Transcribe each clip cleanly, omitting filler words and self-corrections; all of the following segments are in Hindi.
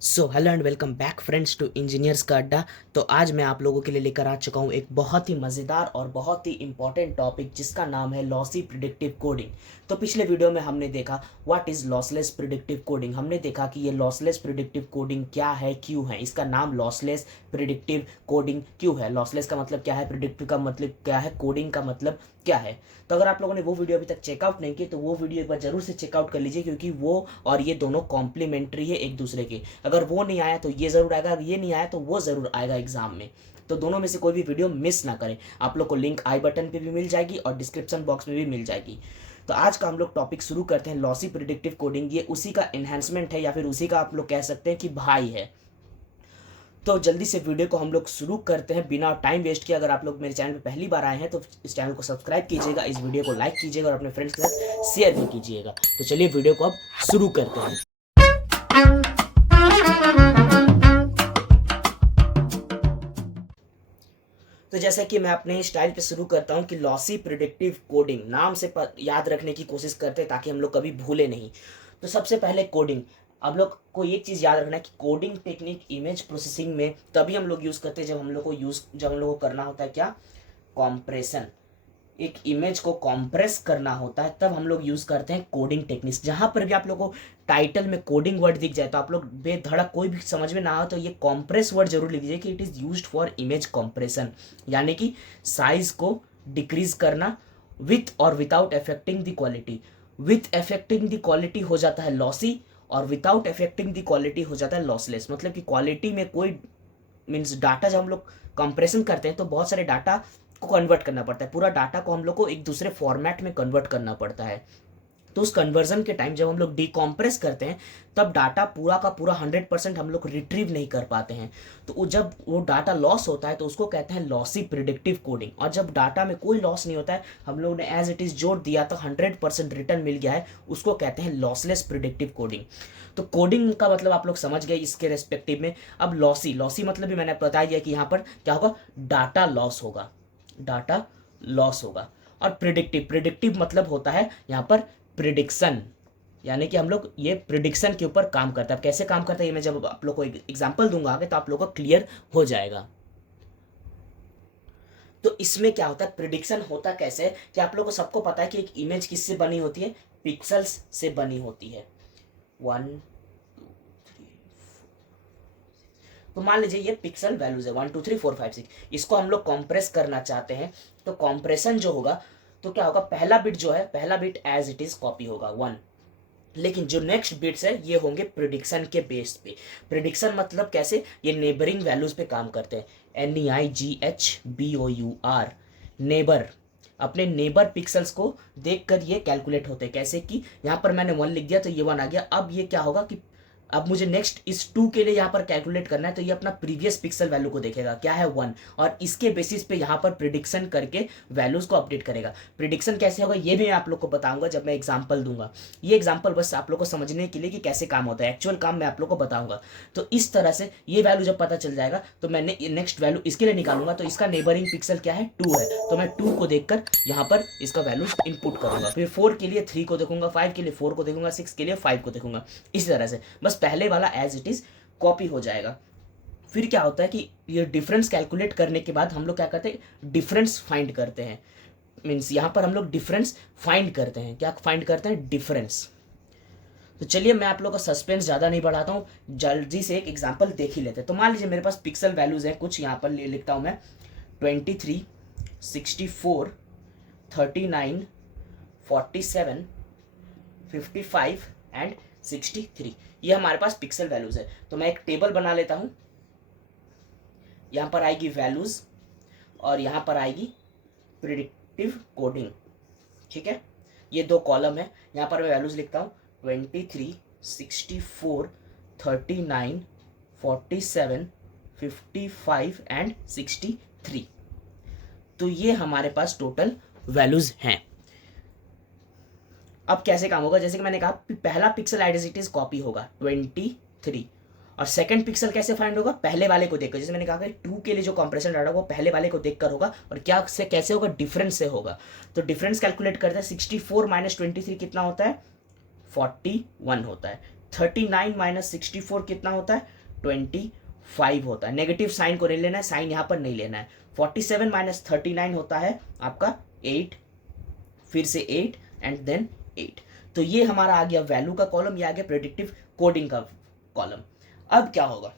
So hello and welcome back friends to engineers का अड्डा। तो आज मैं आप लोगों के लिए लेकर आ चुका हूँ एक बहुत ही मज़ेदार और बहुत ही इंपॉर्टेंट टॉपिक जिसका नाम है लॉसी प्रिडिक्टिव कोडिंग। तो पिछले वीडियो में हमने देखा what is lossless predictive coding. हमने देखा कि ये लॉसलेस प्रिडिक्टिव कोडिंग क्या है, क्यों है, इसका नाम लॉसलेस प्रिडिक्टिव कोडिंग क्यों है। लॉसलेस का मतलब क्या है, प्रिडिक्टिव का मतलब क्या है, कोडिंग का मतलब क्या है। तो अगर आप लोगों ने वो वीडियो अभी तक चेकआउट नहीं की तो वो वीडियो एक बार जरूर से चेकआउट कर लीजिए, क्योंकि वो और ये दोनों कॉम्प्लीमेंट्री है एक दूसरे के। अगर वो नहीं आया तो ये ज़रूर आएगा, अगर ये नहीं आया तो वो ज़रूर आएगा एग्जाम में। तो दोनों में से कोई भी वीडियो मिस ना करें। आप लोग को लिंक आई बटन पे भी मिल जाएगी और डिस्क्रिप्शन बॉक्स में भी मिल जाएगी। तो आज का हम लोग टॉपिक शुरू करते हैं, लॉसी प्रिडिक्टिव कोडिंग। ये उसी का एनहेंसमेंट है या फिर उसी का आप लोग कह सकते हैं कि भाई है। तो जल्दी से वीडियो को हम लोग शुरू करते हैं बिना टाइम वेस्ट किए। अगर आप लोग मेरे चैनल पे पहली बार आए हैं तो इस चैनल को सब्सक्राइब कीजिएगा, इस वीडियो को लाइक कीजिएगा और अपने फ्रेंड्स के साथ शेयर भी कीजिएगा। तो चलिए वीडियो को अब शुरू करते हैं। तो जैसा कि मैं अपने स्टाइल पे शुरू करता हूँ कि लॉसी प्रिडिक्टिव कोडिंग नाम से याद रखने की कोशिश करते हैं ताकि हम लोग कभी भूले नहीं। तो सबसे पहले कोडिंग। अब लोग को एक चीज़ याद रखना है कि कोडिंग टेक्निक इमेज प्रोसेसिंग में तभी हम लोग यूज़ करते हैं जब हम लोग को करना होता है क्या, कॉम्प्रेशन। एक इमेज को कॉम्प्रेस करना होता है तब हम लोग यूज़ करते हैं कोडिंग टेक्निक्स। जहाँ पर भी आप लोगों को टाइटल में कोडिंग वर्ड दिख जाए तो आप लोग बेधड़क, कोई भी समझ में ना हो तो ये कॉम्प्रेस वर्ड जरूर लिख दीजिए कि it is used for image compression, यानी कि साइज को डिक्रीज करना विथ और without affecting the quality. With affecting the quality हो जाता है लॉसी और विदाउट अफेक्टिंग द क्वालिटी हो जाता है लॉसलेस। मतलब कि क्वालिटी में कोई मीन्स डाटा जब हम लोग कंप्रेशन करते हैं तो बहुत सारे डाटा को कन्वर्ट करना पड़ता है। पूरा डाटा को हम लोग को एक दूसरे फॉर्मेट में कन्वर्ट करना पड़ता है। तो उस कन्वर्जन के टाइम जब हम लोग डिकॉम्प्रेस करते हैं तब डाटा पूरा का पूरा 100% हम लोग रिट्रीव नहीं कर पाते हैं। तो जब वो डाटा लॉस होता है तो उसको कहते हैं लॉसी प्रिडिक्टिव कोडिंग। और जब डाटा में कोई लॉस नहीं होता है, हम लोग ने एज इट इज़ जोड़ दिया तो 100% रिटर्न मिल गया है, उसको कहते हैं लॉसलेस प्रिडिक्टिव कोडिंग। तो कोडिंग का मतलब आप लोग समझ गए इसके रेस्पेक्टिव में। अब लॉसी लॉसी मतलब भी मैंने बता दिया कि यहाँ पर क्या होगा, डाटा लॉस होगा, डाटा लॉस होगा। और प्रिडिक्टिव प्रिडिक्टिव मतलब होता है यहाँ पर प्रिडिक्शन, यानी कि हम लोग ये प्रिडिक्शन के ऊपर काम करता है। कैसे काम करता है ये मैं जब आप लोग को एक एग्जांपल दूंगा आगे तो आप लोग को क्लियर हो जाएगा। तो इसमें क्या होता है, प्रिडिक्शन होता कैसे है कि आप लोग को सबको पता है कि एक इमेज किससे बनी होती है, पिक्सल्स से बनी होती है। 1 2 3। तो मान लीजिए ये पिक्सल वैल्यूज है 1 2 3 4 5 6। इसको हम लोग कॉम्प्रेस करना चाहते हैं तो कॉम्प्रेशन जो होगा तो क्या होगा, पहला बिट जो है, पहला bit as it is copy होगा 1, लेकिन जो नेक्स्ट बिट्स है ये होंगे प्रिडिक्शन के बेस पे। प्रिडिक्शन मतलब कैसे, ये नेबरिंग वैल्यूज पे काम करते हैं। NEIGHBOUR, neighbour. अपने नेबर पिक्सल्स को देखकर ये कैलकुलेट होते हैं। कैसे कि यहाँ पर मैंने 1 लिख दिया तो ये 1 आ गया। अब ये क्या होगा कि अब मुझे नेक्स्ट इस 2 के लिए यहाँ पर कैलकुलेट करना है तो ये अपना प्रीवियस पिक्सल वैल्यू को देखेगा, क्या है 1, और इसके बेसिस पे यहाँ पर प्रिडिक्शन करके वैल्यूज को अपडेट करेगा। प्रिडिक्शन कैसे होगा ये भी मैं आप लोग को बताऊंगा जब मैं एग्जांपल दूंगा। ये एग्जांपल बस आप लोग को समझने के लिए कि कैसे काम होता है, एक्चुअल काम मैं आप लोग को बताऊंगा। तो इस तरह से ये वैल्यू जब पता चल जाएगा तो मैंने नेक्स्ट वैल्यू इसके लिए निकालूंगा। तो इसका नेबरिंग पिक्सल क्या है, 2 है, तो मैं 2 को देखकर यहाँ पर इसका वैल्यू इनपुट करूंगा। फिर 4 के लिए 3 को देखूंगा, 5 के लिए 4 को देखूंगा, 6 के लिए 5 को देखूंगा। इसी तरह से बस पहले वाला एज इट इज कॉपी हो जाएगा। फिर क्या होता है कि ये डिफरेंस कैलकुलेट करने के बाद हम लोग क्या करते हैं, डिफरेंस फाइंड करते हैं। मीन्स यहाँ पर हम लोग डिफरेंस फाइंड करते हैं। क्या फाइंड करते हैं, डिफरेंस। तो चलिए मैं आप लोग का सस्पेंस ज़्यादा नहीं बढ़ाता हूँ, जल्दी से एक एग्जांपल देख ही लेते हैं। तो मान लीजिए मेरे पास पिक्सल वैल्यूज हैं कुछ, यहाँ पर लिखता हूँ मैं 23 64 39 47 55 एंड 63। ये हमारे पास पिक्सल वैल्यूज है। तो मैं एक टेबल बना लेता हूँ। यहाँ पर आएगी वैल्यूज और यहाँ पर आएगी प्रिडिक्टिव कोडिंग, ठीक है। ये 2 कॉलम है। यहाँ पर मैं वैल्यूज लिखता हूँ 23 64 39 47 55 एंड 63। तो ये हमारे पास टोटल वैल्यूज हैं। अब कैसे काम होगा, जैसे कि मैंने कहा पहला पिक्सल आइडेंटिटीज कॉपी होगा 23, और सेकंड पिक्सल कैसे फाइंड होगा, पहले वाले को देखकर। जैसे मैंने कहा कि 2 के लिए जो कंप्रेशन डाटा वो पहले वाले को देखकर होगा, और क्या से कैसे होगा, डिफरेंस से होगा। तो डिफरेंस कैलकुलेट करते हैं, 64 - 23 कितना होता है, 41 होता है। 39 माइनस 64 कितना होता है? 25 होता है। नेगेटिव साइन को नहीं लेना है, साइन यहाँ पर नहीं लेना है। 47 माइनस 39 होता है आपका 8, फिर से 8 एंड देन 8। तो ये हमारा आ गया वैल्यू का कॉलम, ये आ गया प्रेडिक्टिव कोडिंग का कॉलम। अब क्या होगा?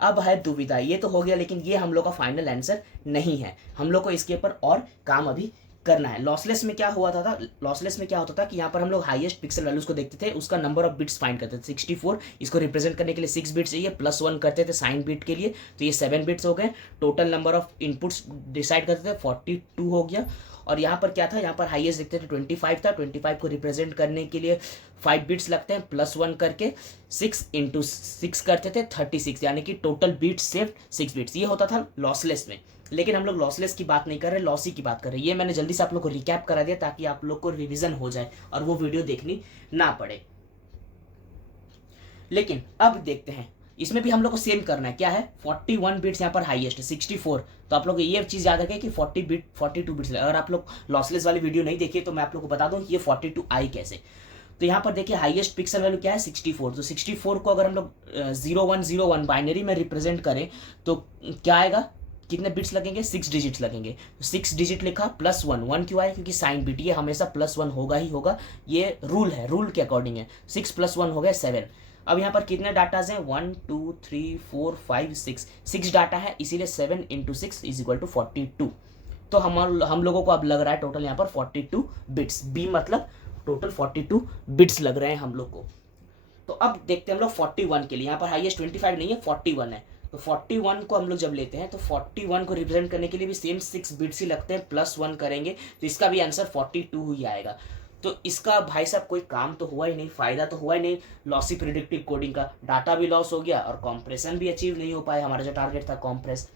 अब है दुविधा। ये तो हो गया, लेकिन ये हम लोग का फाइनल आंसर नहीं है, हम लोग को इसके ऊपर और काम अभी करना है। लॉसलेस में क्या हुआ था? लॉसलेस में क्या होता था कि यहाँ पर हम लोग हाईएस्ट पिक्सल वैल्यूज को देखते थे, उसका नंबर ऑफ बिट्स फाइंड करते थे 64, इसको रिप्रेजेंट करने के लिए 6 बिट्स चाहिए, +1 करते थे साइन बिट के लिए, तो ये 7 बिट्स हो गए। Total number of inputs decide करते थे, 42 हो गया। और यहाँ पर क्या था? यहाँ पर हाईएस्ट देखते थे 25 था, 25 को रिप्रेजेंट करने के लिए 5 बिट्स लगते हैं, +1 करके 6 × 6 करते थे 36, यानी कि टोटल बिट्स सेव्ड 6 बिट्स। ये होता था लॉसलेस में। लेकिन हम लोग लॉसलेस की बात नहीं कर रहे, लॉसी की बात कर रहे हैं। ये मैंने जल्दी से आप लोग को रिकैप करा दिया ताकि आप लोग को रिवीजन हो जाए और वो वीडियो देखनी ना पड़े। लेकिन अब देखते हैं, इसमें भी हम लोग को सेम करना है। क्या है? 41 बिट्स यहाँ पर हाईएस्ट, 64। तो आप लोग को ये चीज़ याद रखें कि 42 बिट्स। अगर आप लोग लॉसलेस वाली वीडियो नहीं देखिए तो मैं आप लोग को बता दूं कि ये 42 आई कैसे। तो यहाँ पर देखिए हाईएस्ट पिक्सल वैल्यू क्या है? 64। तो 64 को अगर हम लोग 0101 बाइनरी में रिप्रेजेंट करें तो क्या आएगा? कितने बिट्स लगेंगे? 6 डिजिट्स लगेंगे। तो 6 डिजिट लिखा, +1। 1 क्यों आया? क्योंकि साइन बिट, ये हमेशा +1 होगा ही होगा, ये रूल है, रूल के अकॉर्डिंग है। 6 + 1 हो गया 7। अब यहाँ पर कितने डाटाज हैं? 1 2 3 4 5 6 डाटा है, इसीलिए 7 × 6 = 42। तो हम लोगों को अब लग रहा है टोटल यहाँ पर 42 बिट्स, बी मतलब टोटल 42 बिट्स लग रहे हैं हम लोग को। तो अब देखते हैं हम लोग 41 के लिए। यहाँ पर हाईएस्ट 25 नहीं है, 41 है। तो 41 को हम लोग जब लेते हैं तो 41 को रिप्रेजेंट करने के लिए भी सेम 6 बिट्स ही लगते हैं, +1 करेंगे तो इसका भी आंसर 42 ही आएगा। तो इसका भाई साहब कोई काम तो हुआ ही नहीं, फायदा तो हुआ ही नहीं लॉसी प्रिडिक्टिव कोडिंग का। डाटा भी लॉस हो गया और कॉम्प्रेशन भी अचीव नहीं हो पाया, हमारा जो टारगेट था कॉम्प्रेस।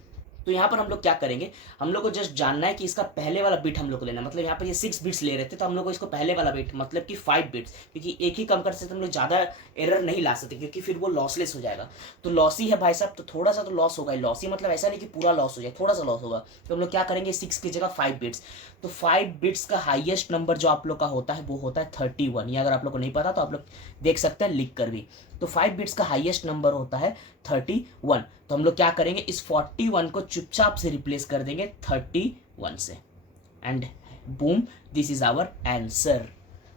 तो यहाँ पर हम लोग क्या करेंगे? हम लोग को जस्ट जानना है कि इसका पहले वाला बिट हम लोग को लेना, मतलब यहाँ पर ये 6 बिट्स ले रहे थे तो हम लोग को इसको पहले वाला बिट मतलब कि 5 बिट्स, क्योंकि एक ही कम कर सकते हम लोग ज़्यादा एरर नहीं ला सकते क्योंकि फिर वो लॉसलेस हो जाएगा। तो लॉसी है भाई साहब, तो थोड़ा सा तो लॉस होगा ही। लॉसी मतलब ऐसा नहीं कि पूरा लॉस हो जाए, थोड़ा सा लॉस होगा। तो हम लोग क्या करेंगे? 6 की जगह 5 बिट्स। तो 5 बिट्स का हाईएस्ट नंबर जो आप लोग का होता है वो होता है 31। ये अगर आप लोग को नहीं पता तो आप लोग देख सकते हैं लिख कर भी। तो 5 बिट्स का हाईएस्ट नंबर होता है 31। तो हम लोग क्या करेंगे? इस 41 को चुपचाप से रिप्लेस कर देंगे 31 से, and boom, this is our answer.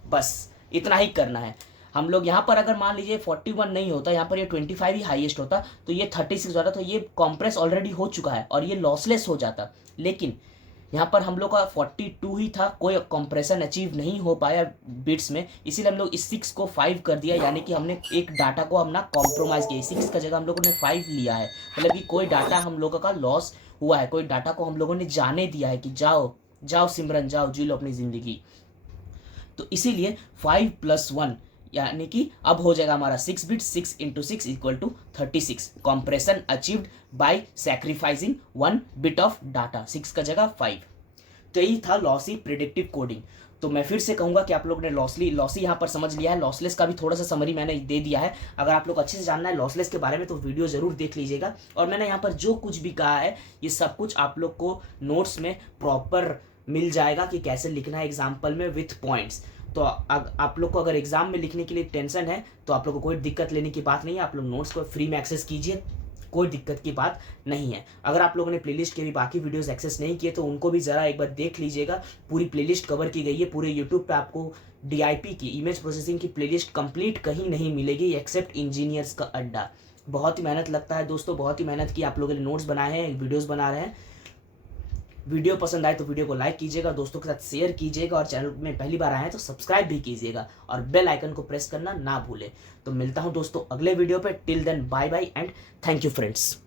बस इतना ही करना है हम लोग। यहाँ पर अगर मान लीजिए 41 नहीं होता, यहाँ पर ये 25 ही हाईएस्ट होता तो ये 36 होता, तो ये कॉम्प्रेस ऑलरेडी हो चुका है और ये लॉसलेस हो जाता। लेकिन यहाँ पर हम लोग का 42 ही था, कोई कंप्रेशन अचीव नहीं हो पाया बिट्स में, इसीलिए हम लोग इस 6 को 5 कर दिया, यानी कि हमने एक डाटा को हम ना कॉम्प्रोमाइज़ किया। 6 का जगह हम लोगों ने 5 लिया है, मतलब कि कोई डाटा हम लोगों का लॉस हुआ है, कोई डाटा को हम लोगों ने जाने दिया है कि जाओ जाओ सिमरन जाओ, जी लो अपनी ज़िंदगी। तो इसीलिए 5 + 1 यानी कि अब हो जाएगा हमारा 6 bit, 6 × 6 = 36। Compression achieved by sacrificing 1 bit of data, 6 का जगह 5। तो यही था लॉसी प्रिडिक्टिव कोडिंग। तो मैं फिर से कहूंगा कि आप लोग ने लॉसी यहाँ पर समझ लिया है। लॉसलेस का भी थोड़ा सा समरी मैंने दे दिया है। अगर आप लोग अच्छे से जानना है लॉसलेस के बारे में तो वीडियो जरूर देख लीजिएगा। और मैंने यहाँ पर जो कुछ भी कहा है ये सब कुछ आप लोग को नोट्स में प्रॉपर मिल जाएगा कि कैसे लिखना है एग्जाम्पल में विथ पॉइंट्स। तो आप लोग को अगर एग्जाम में लिखने के लिए टेंशन है तो आप लोग को कोई दिक्कत लेने की बात नहीं है, आप लोग नोट्स को फ्री में एक्सेस कीजिए, कोई दिक्कत की बात नहीं है। अगर आप लोगों ने प्लेलिस्ट के भी बाकी वीडियोस एक्सेस नहीं किए तो उनको भी ज़रा एक बार देख लीजिएगा। पूरी प्लेलिस्ट कवर की गई है, पूरे यूट्यूब पे आपको DIP की इमेज प्रोसेसिंग की प्लेलिस्ट कंप्लीट कहीं नहीं मिलेगी एक्सेप्ट इंजीनियर्स का अड्डा। बहुत ही मेहनत लगता है दोस्तों, बहुत ही मेहनत की आप लोगों ने नोट्स बनाए हैं, वीडियोज़ बना रहे हैं। वीडियो पसंद आए तो वीडियो को लाइक कीजिएगा, दोस्तों के साथ शेयर कीजिएगा, और चैनल में पहली बार आए हैं तो सब्सक्राइब भी कीजिएगा और बेल आइकन को प्रेस करना ना भूलें। तो मिलता हूं दोस्तों अगले वीडियो पे। Till then bye bye and thank you friends.